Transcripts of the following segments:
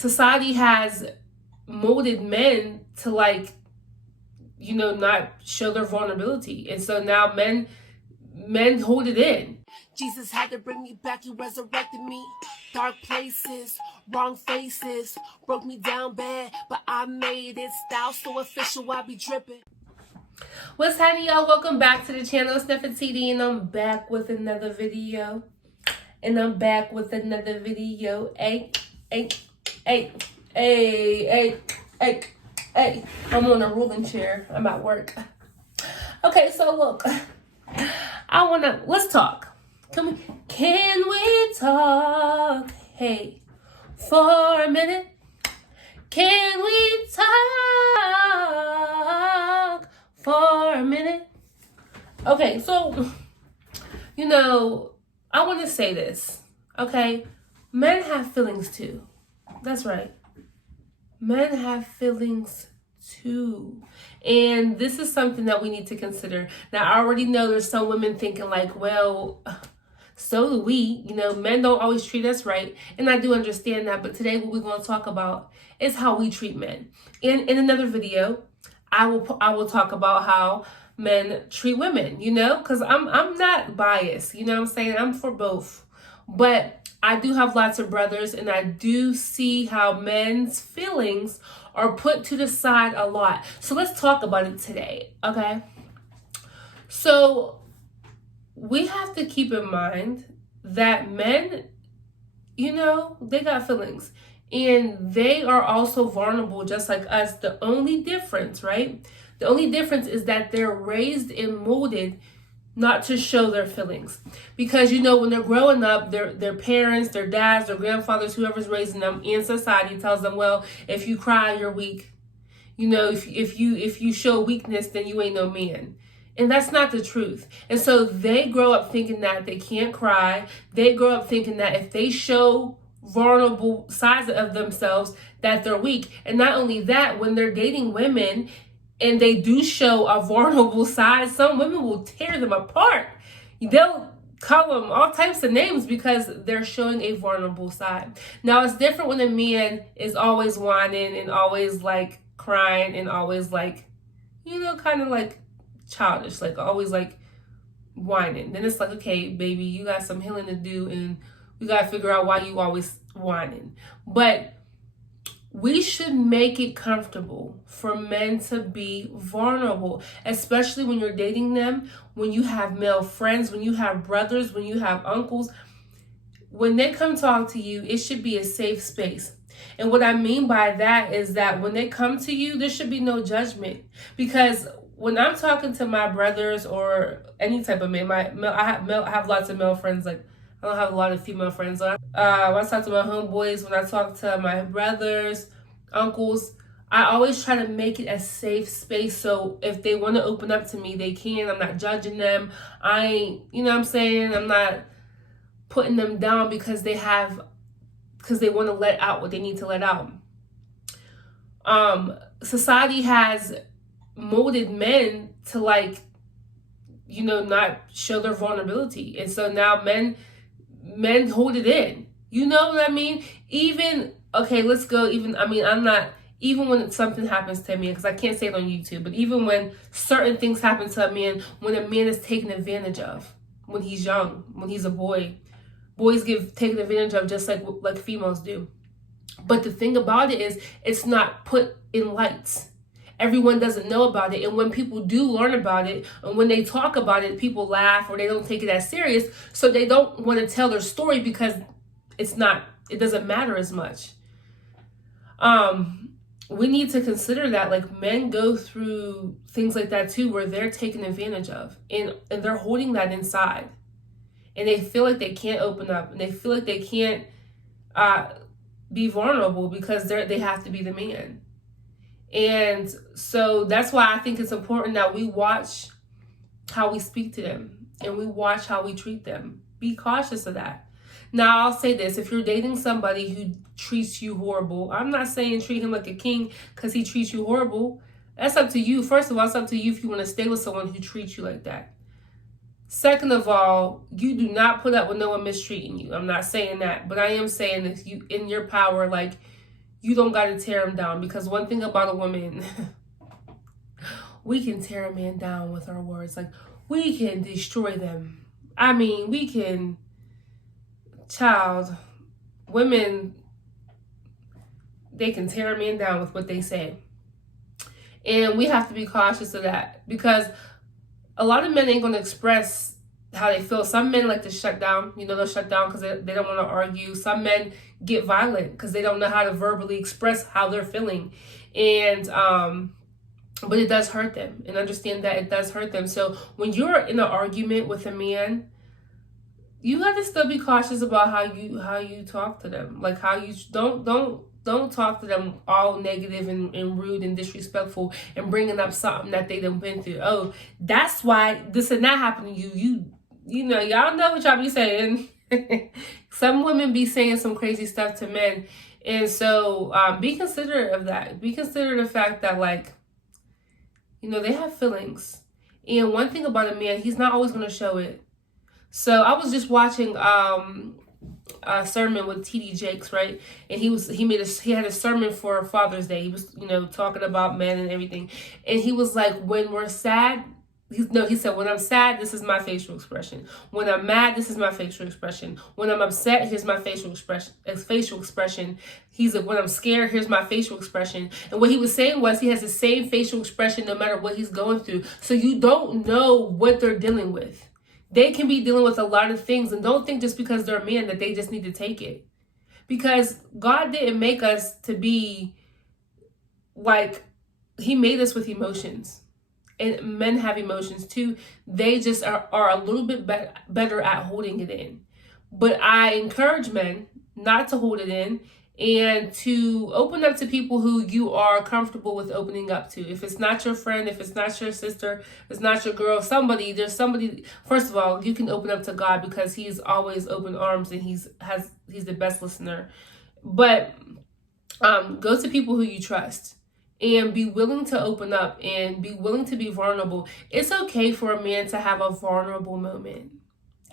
society has molded men to not show their vulnerability. And so now men hold it in. Jesus had to bring me back, he resurrected me. Dark places, wrong faces, broke me down bad, but I made it. Style so official, I be dripping. What's happening, y'all? Welcome back to the channel. It's Nefertiti, and I'm back with another video. Hey. I'm on a rolling chair. I'm at work. Okay, so look, let's talk. Can we talk? Hey, for a minute. Can we talk for a minute? Okay, so, I want to say this, okay? Men have feelings too. That's right. Men have feelings too. And this is something that we need to consider. Now, I already know there's some women thinking like, well, so do we. Men don't always treat us right. And I do understand that. But today what we're going to talk about is how we treat men. In another video, I will talk about how men treat women, because I'm not biased. You know what I'm saying? I'm for both. But I do have lots of brothers, and I do see how men's feelings are put to the side a lot. So let's talk about it today, okay? So we have to keep in mind that men, they got feelings. And they are also vulnerable just like us. The only difference, right? The only difference is that they're raised and molded not to show their feelings. Because, when they're growing up, their parents, their dads, their grandfathers, whoever's raising them in society tells them, well, if you cry, you're weak. If you show weakness, then you ain't no man. And that's not the truth. And so they grow up thinking that they can't cry. They grow up thinking that if they show vulnerable sides of themselves, that they're weak. And not only that, when they're dating women and they do show a vulnerable side, some women will tear them apart. They'll call them all types of names because they're showing a vulnerable side. Now, it's different when a man is always whining and always like crying and always like, kind of like childish, like always like whining. Then it's like, okay, baby, you got some healing to do, and we got to figure out why you always whining. But we should make it comfortable for men to be vulnerable, especially when you're dating them, when you have male friends, when you have brothers, when you have uncles. When they come talk to you, it should be a safe space. And what I mean by that is that when they come to you, there should be no judgment. Because when I'm talking to my brothers or any type of man, I have lots of male friends. Like, I don't have a lot of female friends. When I talk to my homeboys, when I talk to my brothers, uncles, I always try to make it a safe space. So if they want to open up to me, they can. I'm not judging them. I ain't, I'm not putting them down because they want to let out what they need to let out. Society has molded men to not show their vulnerability. And so now men hold it in. You know what I mean? Even when something happens to me, because I can't say it on YouTube, but even when certain things happen to a man, when a man is taken advantage of, when he's young, when he's a boy, boys get taken advantage of just like females do. But the thing about it is, it's not put in lights. Everyone doesn't know about it. And when people do learn about it, and when they talk about it, people laugh or they don't take it as serious. So they don't want to tell their story because it doesn't matter as much. We need to consider that men go through things like that too, where they're taken advantage of and they're holding that inside. And they feel like they can't open up, and they feel like they can't be vulnerable because they have to be the man. And so that's why I think it's important that we watch how we speak to them and we watch how we treat them. Be cautious of that. Now, I'll say this. If you're dating somebody who treats you horrible, I'm not saying treat him like a king because he treats you horrible. That's up to you. First of all, it's up to you if you want to stay with someone who treats you like that. Second of all, you do not put up with no one mistreating you. I'm not saying that, but I am saying if you in your power, you don't got to tear them down. Because one thing about a woman, we can tear a man down with our words. Like, we can destroy them. I mean, we can, women, they can tear a man down with what they say. And we have to be cautious of that, because a lot of men ain't going to express how they feel. Some men like to shut down. They'll shut down because they don't want to argue. Some men get violent because they don't know how to verbally express how they're feeling. And, but it does hurt them. And understand that it does hurt them. So when you're in an argument with a man, you have to still be cautious about how you talk to them. Like, how you don't talk to them all negative and rude and disrespectful and bringing up something that they done been through. Oh, that's why this and that happened to you. Y'all know what y'all be saying. Some women be saying some crazy stuff to men. And so be considerate of that. Be considerate of the fact that, like, they have feelings. And one thing about a man, he's not always going to show it. So I was just watching a sermon with T.D. Jakes, right? And he had a sermon for Father's Day. He was, talking about men and everything. And he was like, when we're sad, he said, when I'm sad, this is my facial expression. When I'm mad, this is my facial expression. When I'm upset, here's my facial expression. He's like, when I'm scared, here's my facial expression. And what he was saying was, he has the same facial expression no matter what he's going through. So you don't know what they're dealing with. They can be dealing with a lot of things, and don't think just because they're a man that they just need to take it. Because God didn't make us to be like, he made us with emotions. And men have emotions too. They just are a little bit better at holding it in. But I encourage men not to hold it in, and to open up to people who you are comfortable with opening up to. If it's not your friend, if it's not your sister, if it's not your girl, there's somebody, first of all, you can open up to God, because he's always open arms and he's the best listener. But go to people who you trust and be willing to open up and be willing to be vulnerable. It's okay for a man to have a vulnerable moment.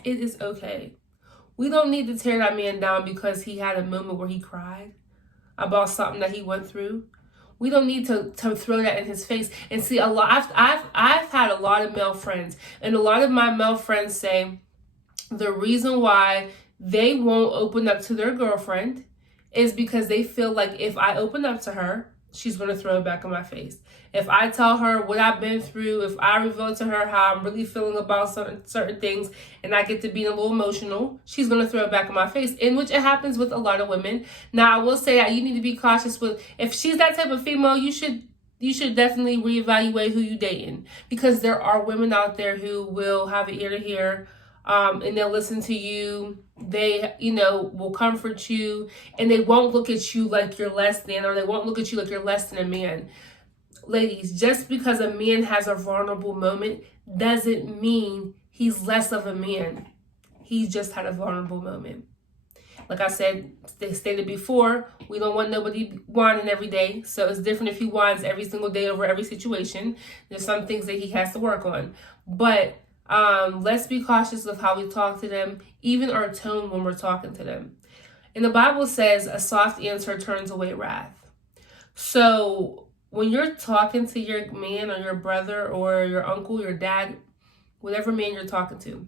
It is okay. We don't need to tear that man down because he had a moment where he cried about something that he went through. We don't need to throw that in his face. And see, I've had a lot of male friends, and a lot of my male friends say the reason why they won't open up to their girlfriend is because they feel like, if I open up to her, she's going to throw it back in my face. If I tell her what I've been through, if I reveal to her how I'm really feeling about certain things, and I get to be a little emotional, she's going to throw it back in my face, in which it happens with a lot of women. Now, I will say that you need to be cautious with, if she's that type of female, you should definitely reevaluate who you dating, because there are women out there who will have an ear to hear, and they'll listen to you. They, will comfort you, and they won't look at you like you're less than, or they won't look at you like you're less than a man. Ladies, just because a man has a vulnerable moment doesn't mean he's less of a man. He just had a vulnerable moment. Like I said, they stated before, we don't want nobody whining every day. So it's different if he whines every single day over every situation. There's some things that he has to work on. But let's be cautious of how we talk to them, even our tone when we're talking to them. And the Bible says a soft answer turns away wrath. So when you're talking to your man or your brother or your uncle, your dad, whatever man you're talking to,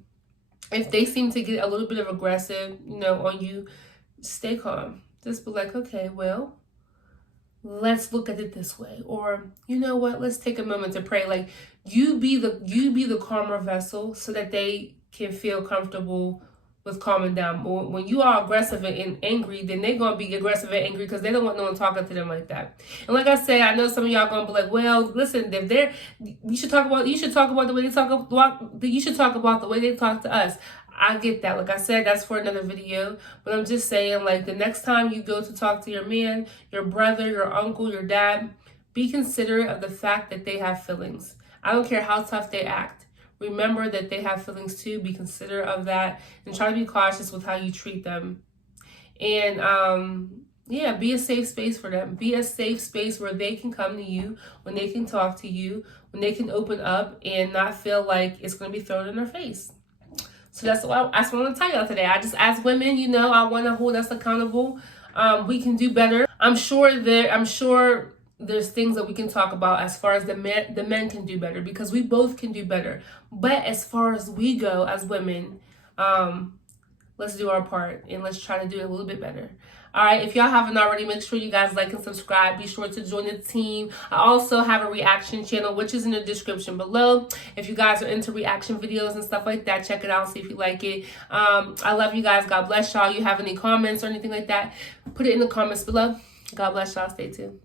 if they seem to get a little bit of aggressive, on you, stay calm. Just be like, okay, well, let's look at it this way. Or, you know what, let's take a moment to pray. Like, you be the calmer vessel so that they can feel comfortable with calming down. But when you are aggressive and angry, then they're going to be aggressive and angry because they don't want no one talking to them like that. And like I said, I know some of y'all going to be like, well, listen, if you should talk about the way they talk about, you should talk about the way they talk to us. I get that. Like I said, that's for another video. But I'm just saying, like, the next time you go to talk to your man, your brother, your uncle, your dad, be considerate of the fact that they have feelings. I don't care how tough they act. Remember that they have feelings too. Be considerate of that, and try to be cautious with how you treat them. And be a safe space for them. Be a safe space where they can come to you, when they can talk to you, when they can open up and not feel like it's going to be thrown in their face. So that's what I want to tell y'all today. I just, as women, I want to hold us accountable. We can do better. I'm sure there's things that we can talk about as far as the men can do better, because we both can do better. But as far as we go as women, let's do our part and let's try to do it a little bit better. All right, if y'all haven't already, make sure you guys like and subscribe. Be sure to join the team. I also have a reaction channel, which is in the description below. If you guys are into reaction videos and stuff like that, check it out, see if you like it. I love you guys. God bless y'all. You have any comments or anything like that, put it in the comments below. God bless y'all. Stay tuned.